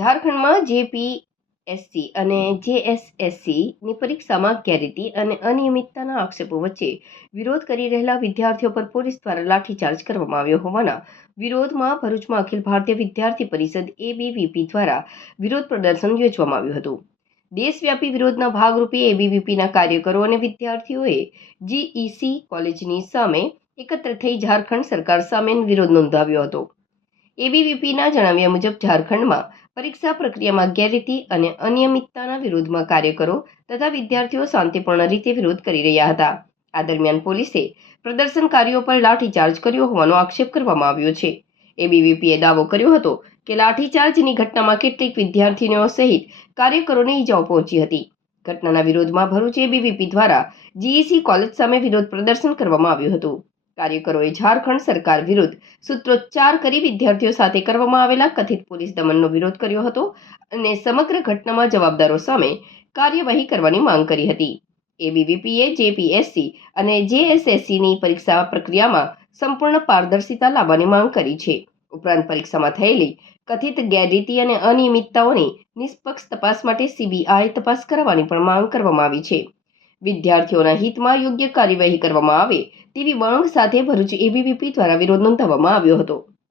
ઝારખંડમાં જેપીએસસી અને જેએસએસસીની પરીક્ષામાં ગેરરીતિ અને અનિયમિતતાના આક્ષેપો વચ્ચે વિરોધ કરી રહેલા વિદ્યાર્થીઓ પર પોલીસ દ્વારા લાઠીચાર્જ કરવામાં આવ્યો હોવાના વિરોધમાં ભરૂચમાં અખિલ ભારતીય વિદ્યાર્થી પરિષદ એબીવીપી દ્વારા વિરોધ પ્રદર્શન યોજવામાં આવ્યું હતું. દેશવ્યાપી વિરોધના ભાગરૂપે એબીવીપીના કાર્યકરો અને વિદ્યાર્થીઓએ જીઈસી કોલેજની સામે એકત્ર થઈ ઝારખંડ સરકાર સામે વિરોધ નોંધાવ્યો હતો. એબીવીપીના જણાવ્યા મુજબ ઝારખંડમાં પરીક્ષા પ્રક્રિયામાં ગેરરીતિ અને અનિયમિતતાના વિરોધમાં કાર્યકરો તથા વિદ્યાર્થીઓ શાંતિપૂર્ણ રીતે વિરોધ કરી રહ્યા હતા. આ દરમિયાન પોલીસે પ્રદર્શનકારીઓ પર લાઠીચાર્જ કર્યો હોવાનો આક્ષેપ કરવામાં આવ્યો છે. એબીવીપીએ દાવો કર્યો હતો કે લાઠીચાર્જની ઘટનામાં કેટલીક વિદ્યાર્થીનીઓ સહિત કાર્યકરોને ઈજાઓ પહોંચી હતી. ઘટનાના વિરોધમાં ભરૂચ એબીવીપી દ્વારા જીઈસી કોલેજ સામે વિરોધ પ્રદર્શન કરવામાં આવ્યું હતું. કાર્યકરોએ ઝારખંડ સરકાર વિરુદ્ધ સૂત્રોચ્ચાર કરી વિદ્યાર્થીઓ સાથે કરવામાં આવેલા કથિત પોલીસ દમનનો વિરોધ કર્યો હતો અને સમગ્ર ઘટનામાં જવાબદારો સામે કાર્યવાહી કરવાની માંગ કરી હતી. એબીવીપીએ જેપીએસસી અને જેએસએસસીની પરીક્ષા પ્રક્રિયામાં સંપૂર્ણ પારદર્શિતા લાવવાની માંગ કરી છે. ઉપરાંત પરીક્ષામાં થયેલી કથિત ગેરરીતિ અને અનિયમિતતાઓની નિષ્પક્ષ તપાસ માટે સીબીઆઈ તપાસ કરવાની પણ માંગ કરવામાં આવી છે. વિદ્યાર્થીઓના હિતમાં યોગ્ય કાર્યવાહી કરવામાં આવે તેવી માંગ સાથે ભરૂચ એબીવીપી દ્વારા વિરોધ નોંધાવવામાં આવ્યો હતો.